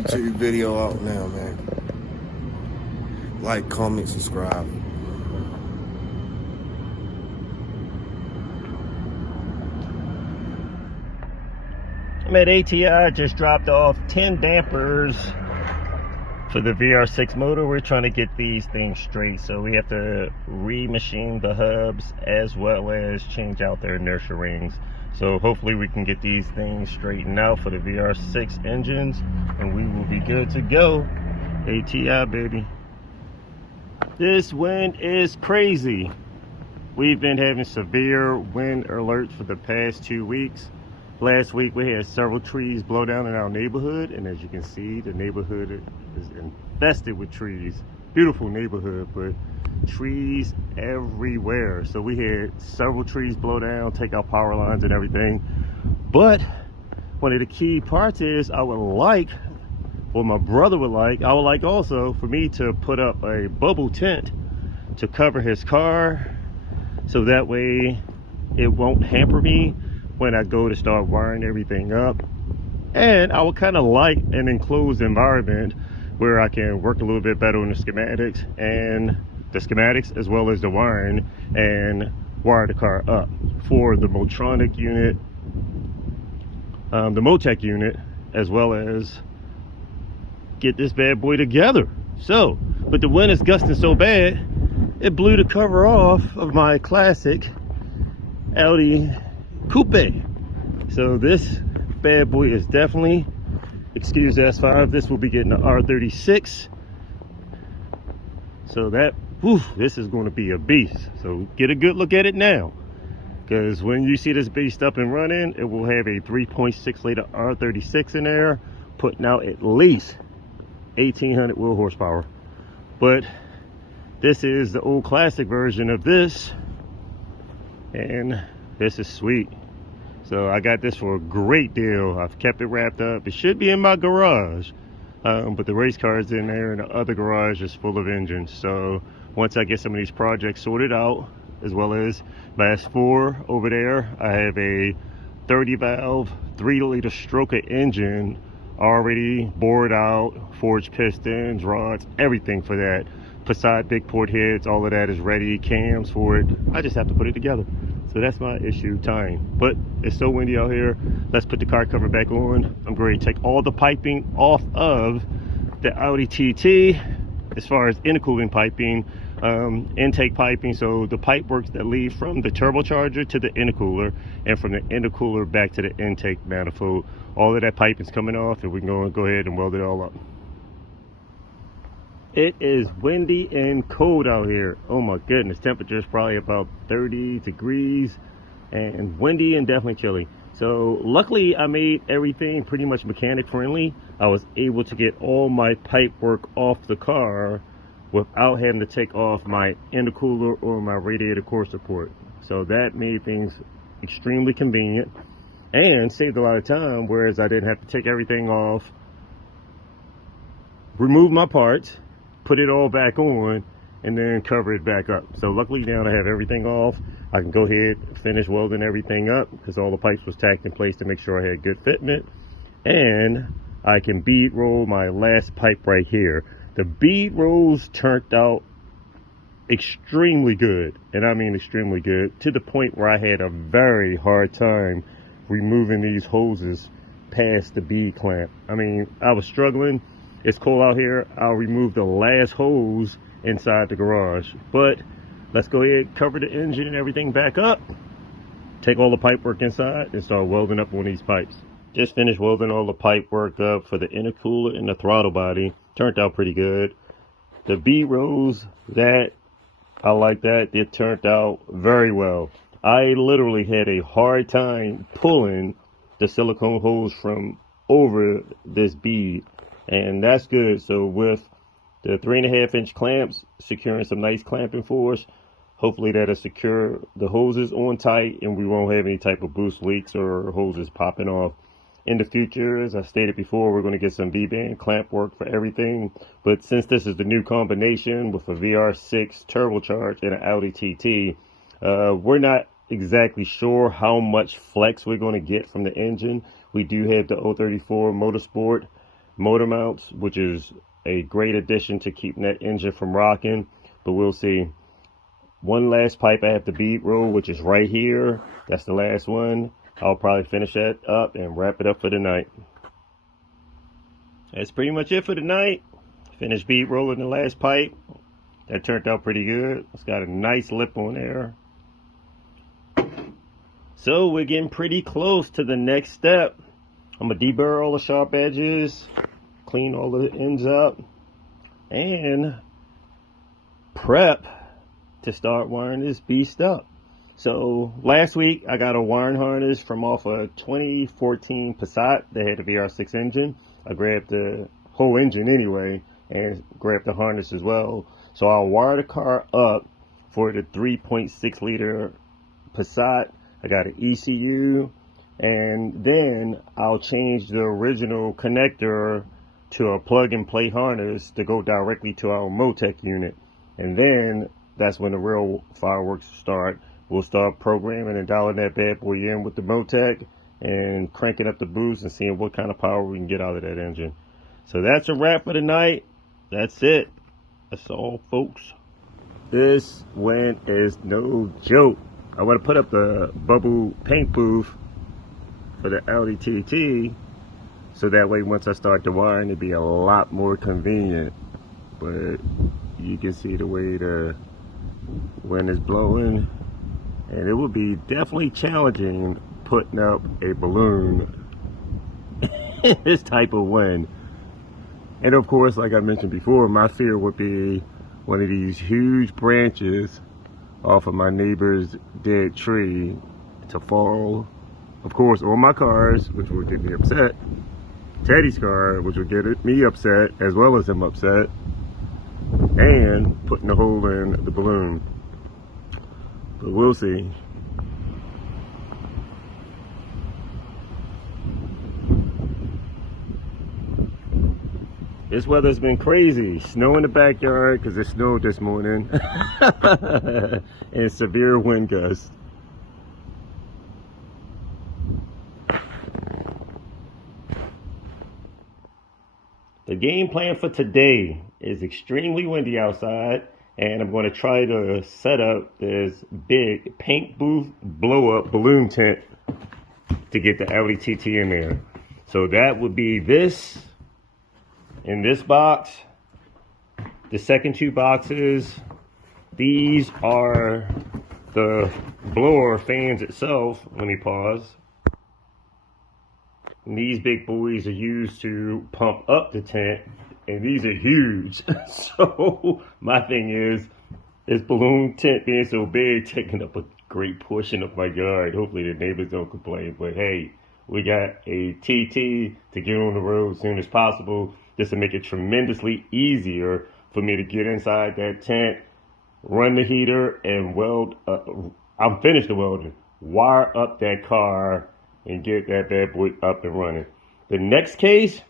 YouTube video out now, man. Like, comment, subscribe. I'm at ATI, just dropped off 10 dampers for the VR6 motor. We're trying to get these things straight, so we have to remachine the hubs as well as change out their inertia rings. So hopefully we can get these things straightened out for the VR6 engines and we will be good to go. ATI, baby. This wind is crazy. We've been having severe wind alerts for the past 2 weeks. Last week we had several trees blow down in our neighborhood, and as you can see, the neighborhood is infested with trees. Beautiful neighborhood, but trees everywhere. So we had several trees blow down, take out power lines and everything. But one of the key parts is I would like, or my brother would like, I would like also for me to put up a bubble tent to cover his car, so that way it won't hamper me when I go to start wiring everything up. And I would kind of like an enclosed environment where I can work a little bit better on the schematics as well as the wiring, and wire the car up for the Motronic unit, the Motec unit, as well as get this bad boy together. So, but the wind is gusting so bad, it blew the cover off of my classic Audi Coupe. So this bad boy is definitely, excuse the S5, this will be getting an R36. So that, whew, this is going to be a beast. So get a good look at it now, because when you see this beast up and running, it will have a 3.6 liter R36 in there, putting out at least 1800 wheel horsepower. But this is the old classic version of this, and this is sweet. So I got this for a great deal. I've kept it wrapped up. It should be in my garage, but the race car is in there, and the other garage is full of engines. So once I get some of these projects sorted out, as well as last 4 over there, I have a 30 valve 3 liter stroker engine already bored out, forged pistons, rods, everything for that. Facade big port heads, all of that is ready, cams for it. I just have to put it together. So that's my issue, time. But it's so windy out here. Let's put the car cover back on. I'm going to take all the piping off of the Audi TT, as far as intercooling piping, intake piping. So the pipe works that lead from the turbocharger to the intercooler, and from the intercooler back to the intake manifold. All of that piping is coming off, and we can go ahead and weld it all up. It is windy and cold out here. Oh my goodness, temperature is probably about 30 degrees and windy and definitely chilly. So luckily I made everything pretty much mechanic friendly. I was able to get all my pipe work off the car without having to take off my intercooler or my radiator core support. So that made things extremely convenient and saved a lot of time, whereas I didn't have to take everything off, remove my parts, put it all back on, and then cover it back up. So luckily now I have everything off. I can go ahead and finish welding everything up, because all the pipes was tacked in place to make sure I had good fitment. And I can bead roll my last pipe right here. The bead rolls turned out extremely good, and I mean extremely good, to the point where I had a very hard time removing these hoses past the bead clamp. I mean, I was struggling. It's cold out here. I'll remove the last hose inside the garage. But let's go ahead, cover the engine and everything back up, take all the pipe work inside, and start welding up on these pipes. Just finished welding all the pipe work up for the intercooler and the throttle body. Turned out pretty good. The bead rolls, that I like that. It turned out very well. I literally had a hard time pulling the silicone hose from over this bead, and that's good. So with the 3.5 inch clamps securing some nice clamping force, hopefully that'll secure the hoses on tight and we won't have any type of boost leaks or hoses popping off. In the future, as I stated before, we're going to get some V-band clamp work for everything. But since this is the new combination with a VR6 turbocharged and an Audi TT, we're not exactly sure how much flex we're going to get from the engine. We do have the 034 Motorsport motor mounts, which is a great addition to keeping that engine from rocking, but we'll see. One last pipe I have to bead roll, which is right here. That's the last one. I'll probably finish that up and wrap it up for the night. That's pretty much it for the night. Finished bead rolling the last pipe. That turned out pretty good. It's got a nice lip on there. So we're getting pretty close to the next step. I'm gonna deburr all the sharp edges, clean all the ends up, and prep to start wiring this beast up. So last week I got a wiring harness from off a 2014 Passat that had a VR6 engine. I grabbed the whole engine anyway and grabbed the harness as well. So I'll wire the car up for the 3.6 liter Passat. I got an ECU, and then I'll change the original connector to a plug and play harness to go directly to our Motec unit. And then that's when the real fireworks start. We'll start programming and dialing that bad boy in with the Motec and cranking up the boost and seeing what kind of power we can get out of that engine. So that's a wrap for the night. That's it. That's all, folks. This one is no joke. I want to put up the bubble paint booth for the Audi TT, so that way once I start the wiring, it'd be a lot more convenient. But you can see the way the wind is blowing, and it would be definitely challenging putting up a balloon in this type of wind. And of course, like I mentioned before, my fear would be one of these huge branches off of my neighbor's dead tree to fall, of course, on my cars, which would get me upset, Teddy's car, which would get me upset as well as him upset, and putting a hole in the balloon. But we'll see. This weather's been crazy. Snow in the backyard because it snowed this morning. And severe wind gusts. The game plan for today is extremely windy outside, and I'm going to try to set up this big paint booth blow up balloon tent to get the Audi TT in there. So that would be this. In this box, the second two boxes, these are the blower fans itself. Let me pause. And these big boys are used to pump up the tent, and these are huge. So my thing is, this balloon tent being so big, taking up a great portion of my yard. Hopefully the neighbors don't complain, but hey, we got a TT to get on the road as soon as possible. This will make it tremendously easier for me to get inside that tent, run the heater, and weld. I'm finished the welding. Wire up that car and get that bad boy up and running. The next case,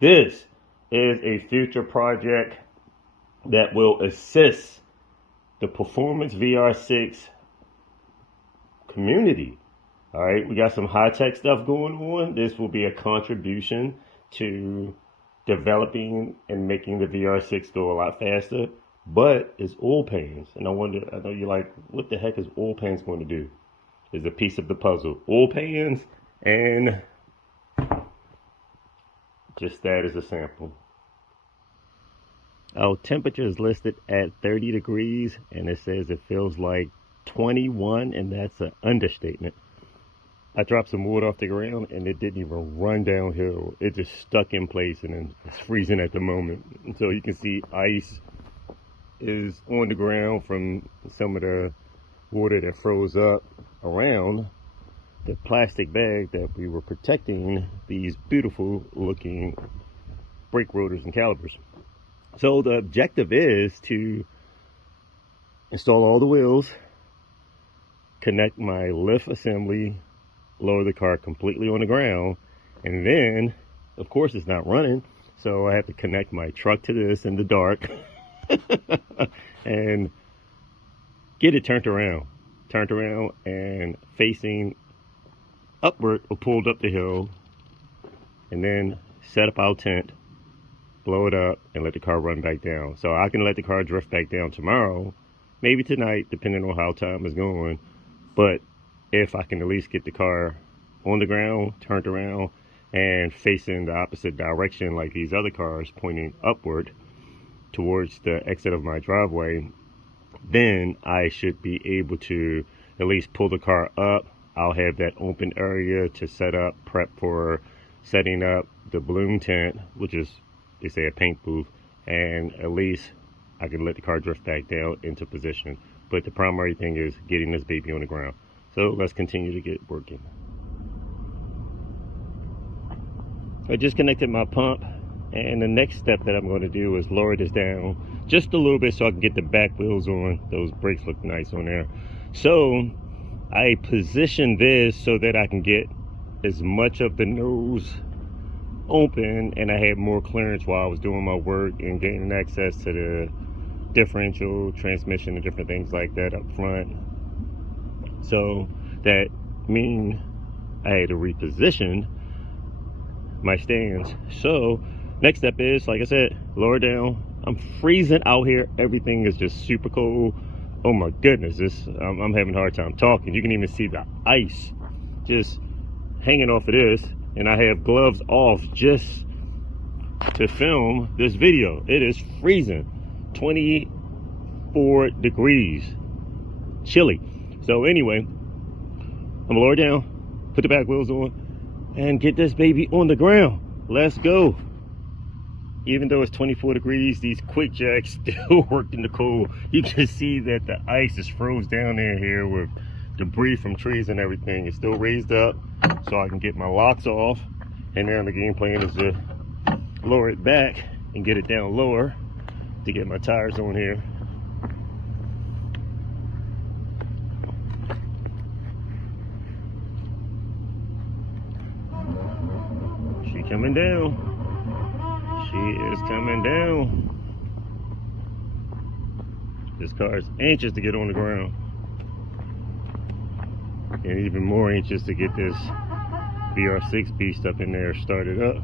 this is a future project that will assist the Performance VR6 community. All right, we got some high-tech stuff going on. This will be a contribution to developing and making the VR6 go a lot faster, but it's oil pans. And I know you're like, what the heck is oil pans going to do? Is a piece of the puzzle. Oil pans and just that as a sample. Our temperature is listed at 30 degrees, and it says it feels like 21, and that's an understatement. I dropped some wood off the ground and it didn't even run downhill. It just stuck in place, and it's freezing at the moment. And so you can see ice is on the ground from some of the water that froze up around the plastic bag that we were protecting these beautiful looking brake rotors and calipers. So the objective is to install all the wheels, connect my lift assembly, lower the car completely on the ground, and then of course it's not running, so I have to connect my truck to this in the dark and get it turned around and facing upward or pulled up the hill, and then set up our tent, blow it up, and let the car run back down. So I can let the car drift back down tomorrow, maybe tonight, depending on how time is going. But if I can at least get the car on the ground, turned around, and facing the opposite direction like these other cars, pointing upward towards the exit of my driveway, then I should be able to at least pull the car up. I'll have that open area to set up, prep for setting up the balloon tent, which is, they say, a paint booth, and at least I can let the car drift back down into position. But the primary thing is getting this baby on the ground. So let's continue to get working. I just connected my pump, and the next step that I'm going to do is lower this down just a little bit so I can get the back wheels on. Those brakes look nice on there. So I position this so that I can get as much of the nose open, and I had more clearance while I was doing my work and gaining access to the differential, transmission, and different things like that up front. So that means I had to reposition my stands. So next step is, like I said, lower down. I'm freezing out here. Everything is just super cold. Oh my goodness, I'm having a hard time talking. You can even see the ice just hanging off of this, and I have gloves off just to film this video. It is freezing, 24 degrees, chilly. So anyway, I'm gonna lower down, put the back wheels on, and get this baby on the ground. Let's go. Even though it's 24 degrees, these quick jacks still work in the cold. You can see that the ice is froze down in here with debris from trees and everything. It's still raised up so I can get my locks off. And then the game plan is to lower it back and get it down lower to get my tires on here. She coming down. She is coming down. This car is anxious to get on the ground, and even more anxious to get this VR6 beast up in there started up.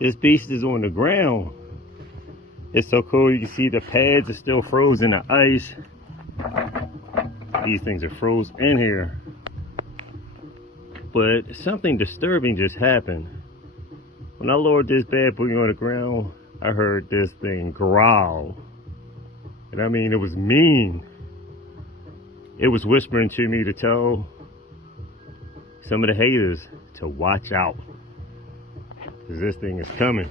This beast is on the ground. It's so cool. You can see the pads are still frozen in the ice. These things are frozen in here. But something disturbing just happened. When I lowered this bad boy on the ground, I heard this thing growl. And I mean, it was mean. It was whispering to me to tell some of the haters to watch out, because this thing is coming.